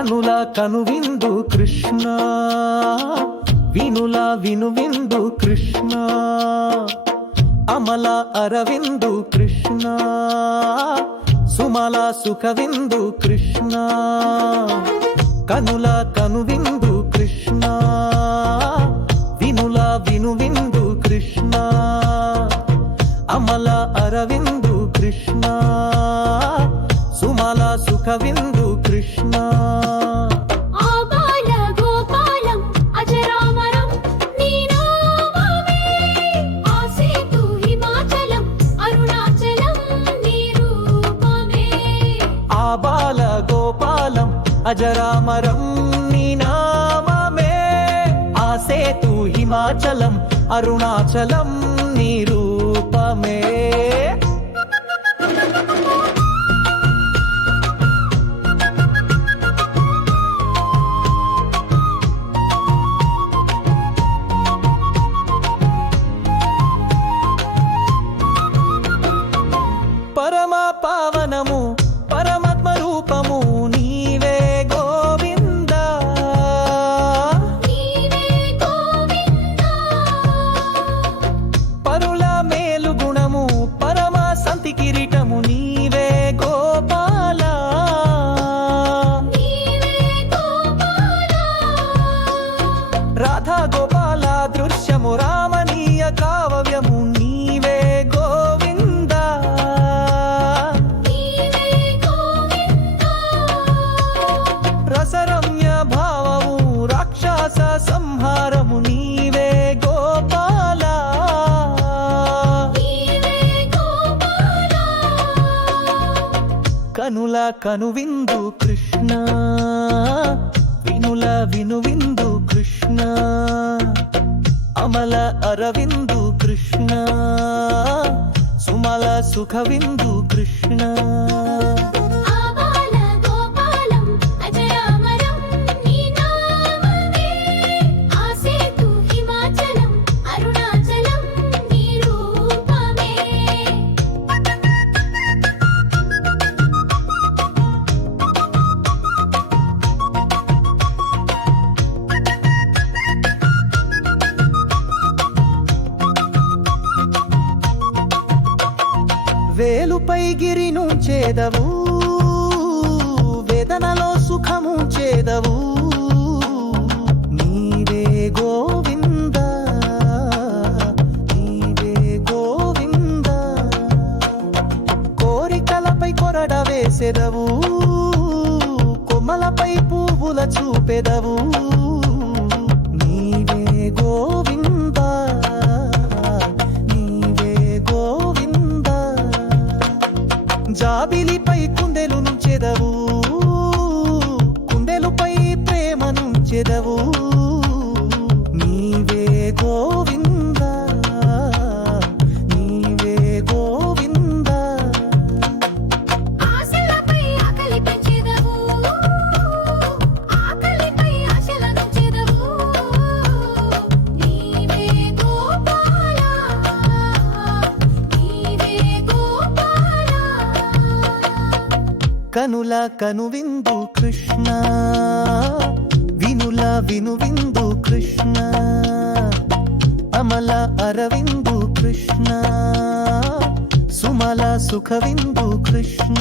కనుల కనువిందు కృష్ణ వినుల వినువిందు కృష్ణ అమల అరవిందు కృష్ణ సుమల సుఖవిందు కృష్ణ కనుల కనువిందు కృష్ణ వినుల వినువిందు కృష్ణ అమల అరవిందు కృష్ణ సుమల సుఖవిందు కృష్ణ బాల గోపాలం అజరామరం నీ నామమే ఆసేతు హిమాచలం అరుణాచలం నీ రూపమే పరమ పావనము పరమాత్మ రూపము నీవే గోవింద పరుల మేలు గుణము పరమ సంతి కిరీటము నీవే గోపాల రాధా గోపాల దృశ్యము రామణీయ కావ్యము నీవే గోవింద రసరమ్య భావము రాక్షస సంహారము నీవే గోపాల కనుల కనువిందు కృష్ణ వినుల వినువిందు కృష్ణ అమల అరవిందు కృష్ణ సుమల సుఖవిందు కృష్ణ వేలుపై గిరిను చేదవు వేదనలో సుఖము చేదవు నీవే గోవింద నీవే గోవింద కోరికలపై కొరడ వేసెదవు కొమ్మలపై పువ్వుల చూపెదవు నీవే గోవింద జాబిలిపై కుందెలు నుంచెదవు కుందెలుపై ప్రేమ నుంచెదవు నీవే గోవింద నీవే గోవింద ఆశలపై ఆకలి పెంచెదవు ఆకలిపై ఆశల నుంచెదవు నీవే గోపాల నీవే గోపాల కనుల కనువిందు కృష్ణ వినుల వినువిందు కృష్ణ అమల అరవిందు కృష్ణ సుమల సుఖవిందు కృష్ణ